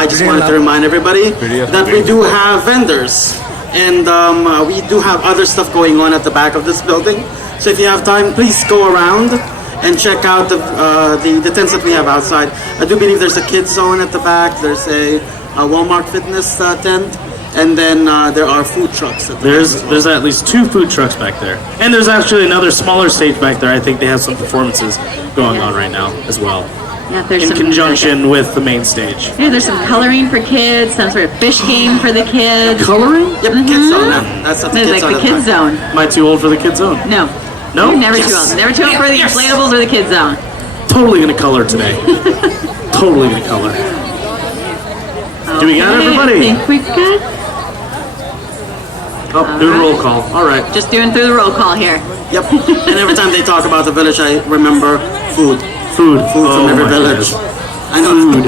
I just wanted to remind everybody that we do have vendors. And we do have other stuff going on at the back of this building. So if you have time, please go around and check out the tents that we have outside. I do believe there's a kids zone at the back. There's a Walmart fitness tent. And then there are food trucks. There's at least 2 food trucks back there. And there's actually another smaller stage back there. I think they have some performances going on right now as well. Yeah, there's in conjunction with the main stage. Yeah, there's some coloring for kids, some sort of fish game for the kids. Coloring? Yep, kids zone. That's at the kids zone. Like the kids zone. Am I too old for the kids zone? No. No? You're never too old. Never too old for the inflatables or the kids zone. Totally gonna color today. Totally gonna color. Do we got everybody? I think we got. Oh, do a roll call. All right. Just doing through the roll call here. Yep. And every time they talk about the village, I remember food. Food from every village. Goodness. I know. Food.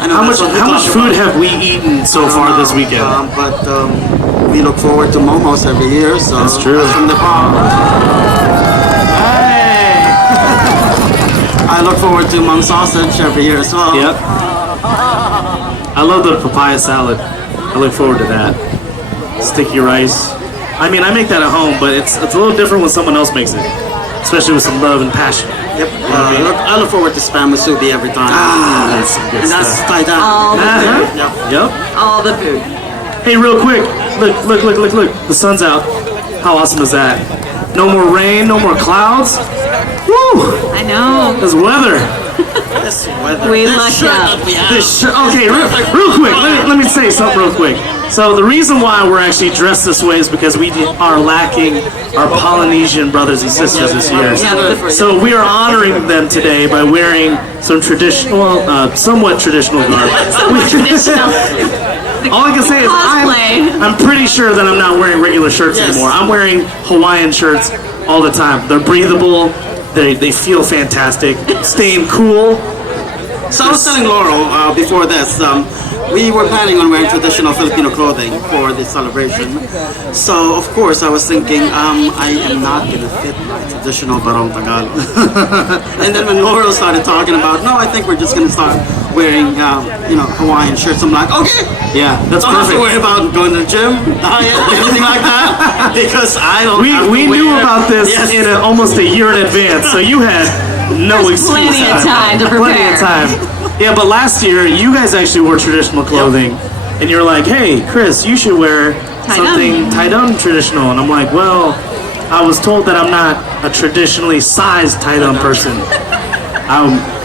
I know. How much food have we eaten so far this weekend? But we look forward to momos every year. So that's true. That's from the farm. Hey! I look forward to mung sausage every year as well. Yep. I love the papaya salad. I look forward to that. Sticky rice. I mean, I make that at home, but it's a little different when someone else makes it, especially with some love and passion. Yep. I look forward to spam musubi every time. That's some good and that's stuff. tied down. All the food. Yep. All the food. Hey, real quick. Look. The sun's out. How awesome is that? No more rain, no more clouds. Woo! I know. This weather. This weather. We lucked out. Okay, real quick. Let me say something real quick. So the reason why we're actually dressed this way is because we are lacking our Polynesian brothers and sisters this year. So we are honoring them today by wearing some traditional, somewhat traditional garb. Somewhat traditional. All I can say is I'm pretty sure that I'm not wearing regular shirts anymore. I'm wearing Hawaiian shirts all the time. They're breathable. They feel fantastic. Staying cool. So I was telling Laurel before this, we were planning on wearing traditional Filipino clothing for the celebration. So of course I was thinking, I am not going to fit my traditional Barong Tagalog. And then when Laurel started talking about, no, I think we're just going to start wearing, Hawaiian shirts. I'm like, okay. Yeah, that's don't perfect. have to worry about going to the gym, diet, anything like that, because I don't. We knew about this in almost a year in advance, so you had no excuse. Plenty of time to prepare. Plenty of time. Yeah, but last year you guys actually wore traditional clothing, and you're like, "Hey, Chris, you should wear something Taidung traditional." And I'm like, "Well, I was told that I'm not a traditionally sized Taidung person.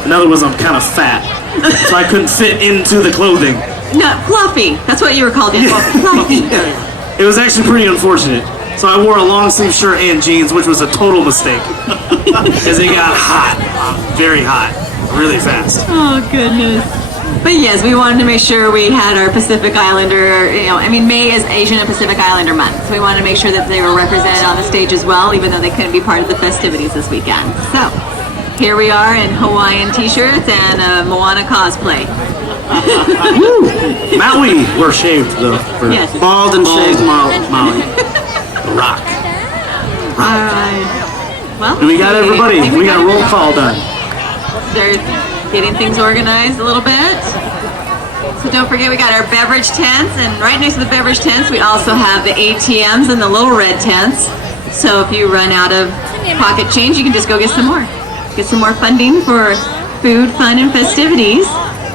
In other words, I'm kind of fat, so I couldn't fit into the clothing." No, fluffy. That's what you were called. Fluffy. It was actually pretty unfortunate. So I wore a long sleeve shirt and jeans, which was a total mistake, because it got hot, very hot, really fast. Oh goodness. But yes, we wanted to make sure we had our Pacific Islander, May is Asian and Pacific Islander month. So we wanted to make sure that they were represented on the stage as well, even though they couldn't be part of the festivities this weekend. So here we are in Hawaiian t-shirts and Moana cosplay. Woo! Maui, we're shaved though. Yes. Bald and shaved Maui. The Rock. All right. Well, We got everybody. We got a roll call done. They're getting things organized a little bit. So don't forget, we got our beverage tents, and right next to the beverage tents, we also have the ATMs and the little red tents. So if you run out of pocket change, you can just go get some more. Get some more funding for food, fun, and festivities.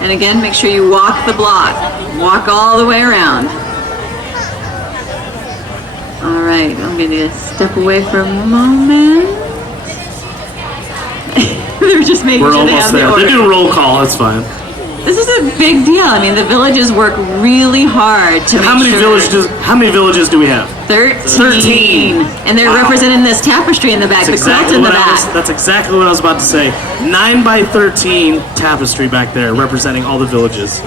And again, make sure you walk the block. Walk all the way around. All right, I'm going to step away for a moment. They're just making We're sure they almost have the there. order. They're doing roll call. That's fine. This is a big deal. I mean, the villages work really hard to How many villages do we have? 13. And they're representing this tapestry in the back, the quilt in the back. That's exactly what I was about to say. 9 by 13 tapestry back there representing all the villages.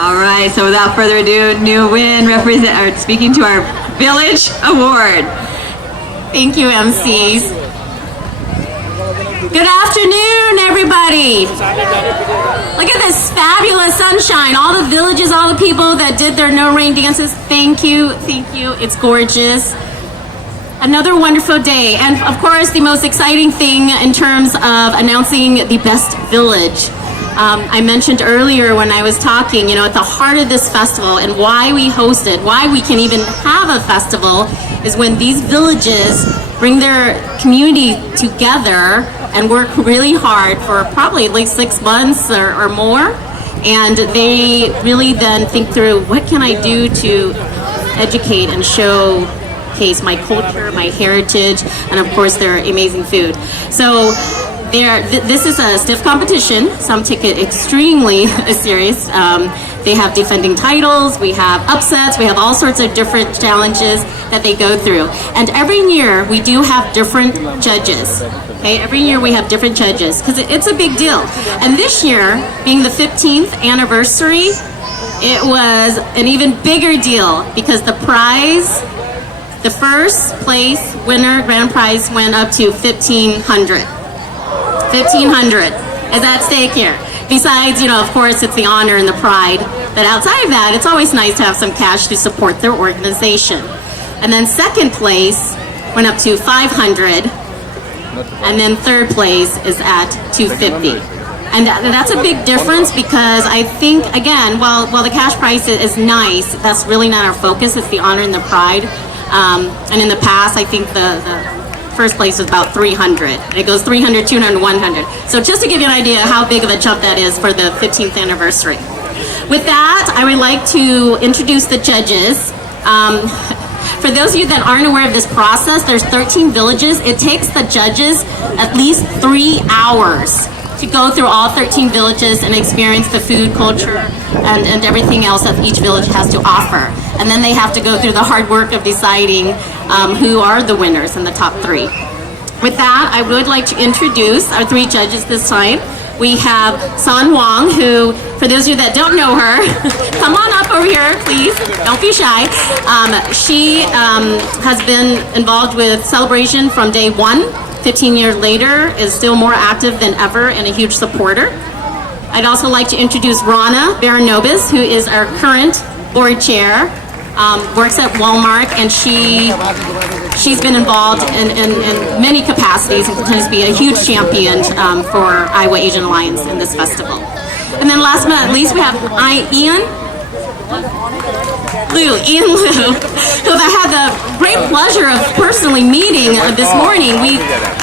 All right, so without further ado, new win speaking to our village award. Thank you, MCs. Good afternoon, everybody. Look at this fabulous sunshine. All the villages, all the people that did their no-rain dances, thank you, it's gorgeous. Another wonderful day, and of course, the most exciting thing in terms of announcing the best village. I mentioned earlier when I was talking, you know, at the heart of this festival and why we host it, why we can even have a festival, is when these villages bring their community together and work really hard for probably at least 6 months or more. And they really then think through, what can I do to educate and showcase my culture, my heritage, and of course their amazing food. So this is a stiff competition. Some take it extremely serious. They have defending titles, we have upsets, we have all sorts of different challenges that they go through. And every year we do have different judges. Okay, every year we have different judges because it's a big deal. And this year, being the 15th anniversary, it was an even bigger deal because the prize, the first place winner, grand prize, went up to $1,500. $1,500 is at stake here. Besides, you know, of course, it's the honor and the pride. But outside of that, it's always nice to have some cash to support their organization. And then second place went up to $500. And then third place is at $250. And that's a big difference because I think, again, while the cash prize is nice, that's really not our focus. It's the honor and the pride. And in the past, I think the first place was about $300. It goes $300, $200, $100. So just to give you an idea how big of a jump that is for the 15th anniversary. With that, I would like to introduce the judges. For those of you that aren't aware of this process, there's 13 villages. It takes the judges at least 3 hours to go through all 13 villages and experience the food, culture, and everything else that each village has to offer. And then they have to go through the hard work of deciding who are the winners in the top 3. With that, I would like to introduce our 3 judges this time. We have San Wang, who, for those of you that don't know her, come on up over here, please. Don't be shy. She has been involved with Celebration from day 1. 15 years later, is still more active than ever and a huge supporter. I'd also like to introduce Rana Baranobis, who is our current board chair, works at Walmart, and she's been involved in many capacities and continues to be a huge champion for Iowa Asian Alliance in this festival. And then last but not least, we have Ian Liu, who I had the great pleasure of personally meeting this morning.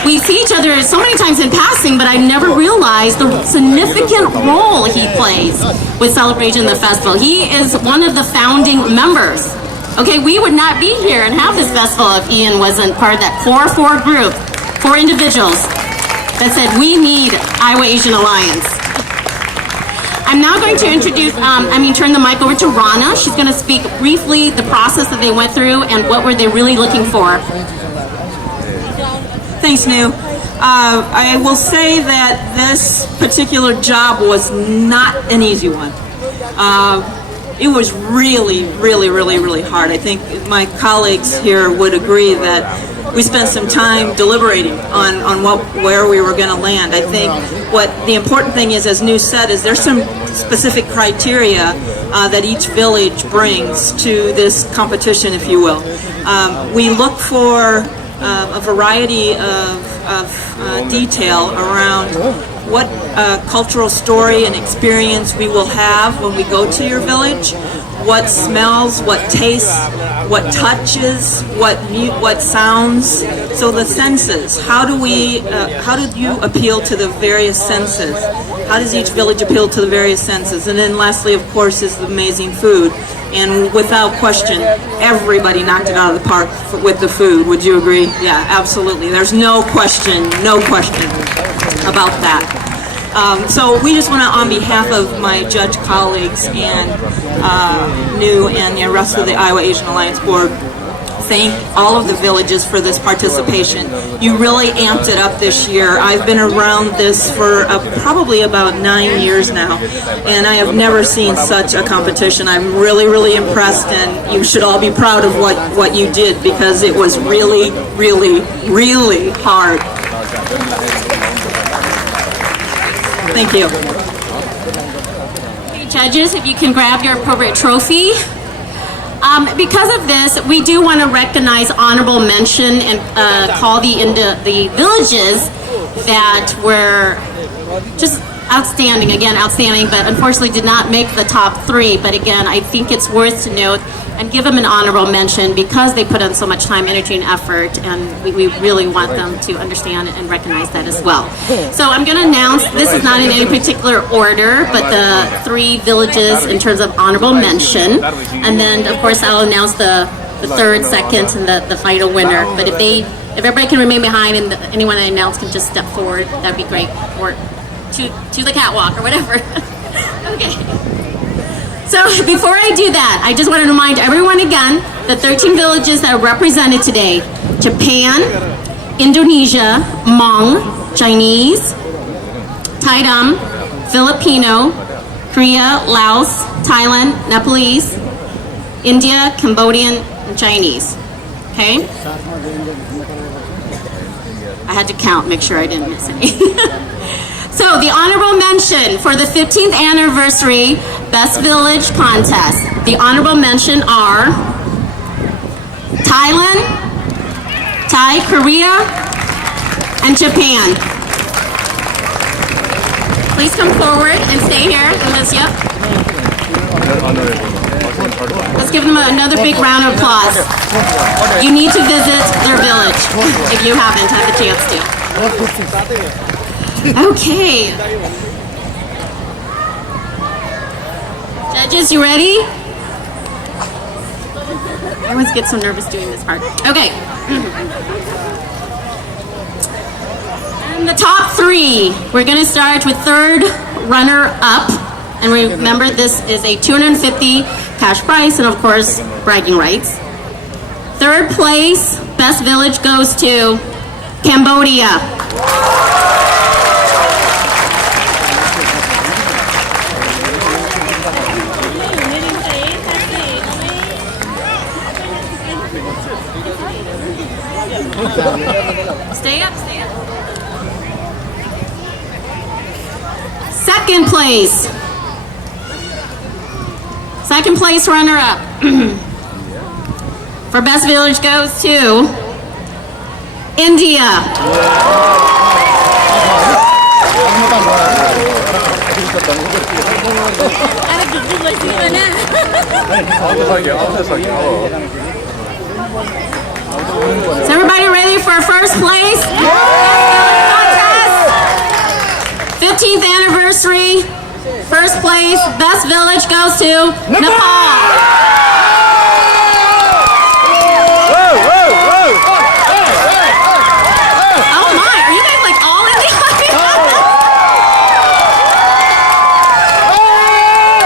We see each other so many times in passing, but I never realized the significant role he plays with Celebration the Festival. He is one of the founding members. Okay, we would not be here and have this festival if Ian wasn't part of that core 4 group, 4 individuals that said we need Iowa Asian Alliance. I'm now going to introduce, turn the mic over to Rana. She's going to speak briefly the process that they went through and what were they really looking for. Thanks, Nu. I will say that this particular job was not an easy one. It was really, really, really, really hard. I think my colleagues here would agree that we spent some time deliberating on where we were going to land. I think what the important thing is, as Nu said, is there's some specific criteria that each village brings to this competition, if you will. We look for a variety of detail around what cultural story and experience we will have when we go to your village, what smells, what tastes, what touches, what sounds. So the senses. How do you appeal to the various senses? How does each village appeal to the various senses? And then lastly, of course, is the amazing food. And without question, everybody knocked it out of the park with the food. Would you agree? Yeah, absolutely. There's no question about that. So we just want to, on behalf of my judge colleagues and Nu and the rest of the Iowa Asian Alliance Board, thank all of the villages for this participation. You really amped it up this year. I've been around this for probably about 9 years now, and I have never seen such a competition. I'm really, really impressed, and you should all be proud of what you did, because it was really, really, really hard. Thank you. Okay, judges, if you can grab your appropriate trophy. Because of this, we do want to recognize honorable mention and call the villages that were just outstanding, again, outstanding, but unfortunately did not make the top 3. But again, I think it's worth to note and give them an honorable mention because they put in so much time, energy, and effort, and we really want them to understand and recognize that as well. So I'm going to announce, this is not in any particular order, but the 3 villages in terms of honorable mention, and then of course I'll announce the third, second, and the final winner. But if everybody can remain behind and anyone I announce can just step forward, that'd be great, or to the catwalk or whatever. Okay. So before I do that, I just want to remind everyone again, the 13 villages that are represented today: Japan, Indonesia, Hmong, Chinese, Taidam, Filipino, Korea, Laos, Thailand, Nepalese, India, Cambodian, and Chinese. Okay? I had to count, make sure I didn't miss any. So the honorable mention for the 15th anniversary Best Village Contest. The honorable mention are Thailand, Thai, Korea, and Japan. Please come forward and stay here. Yep. Let's give them another big round of applause. You need to visit their village if you haven't had the chance to. Okay. Judges, you ready? I always get so nervous doing this part. Okay. And the top 3. We're going to start with third runner-up. And remember, this is a $250 cash prize and, of course, bragging rights. Third place, Best Village, goes to Cambodia. Stay up, stay up. Second place. Second place runner-up for Best Village goes to India. Is everybody ready for first place? Contest? 15th anniversary. First place, Best Village goes to Nepal. Oh my, are you guys like all in the audience?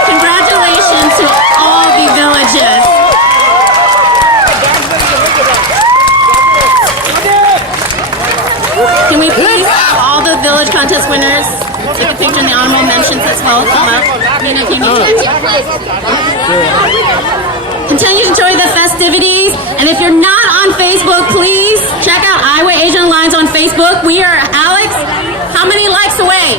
Congratulations to all the villages. Can we please have all the village contest winners take a picture in the honorable mentions as well? Come up. If you need to. Continue to enjoy the festivities. And if you're not on Facebook, please check out Iowa Asian Alliance on Facebook. We are, Alex, how many likes away?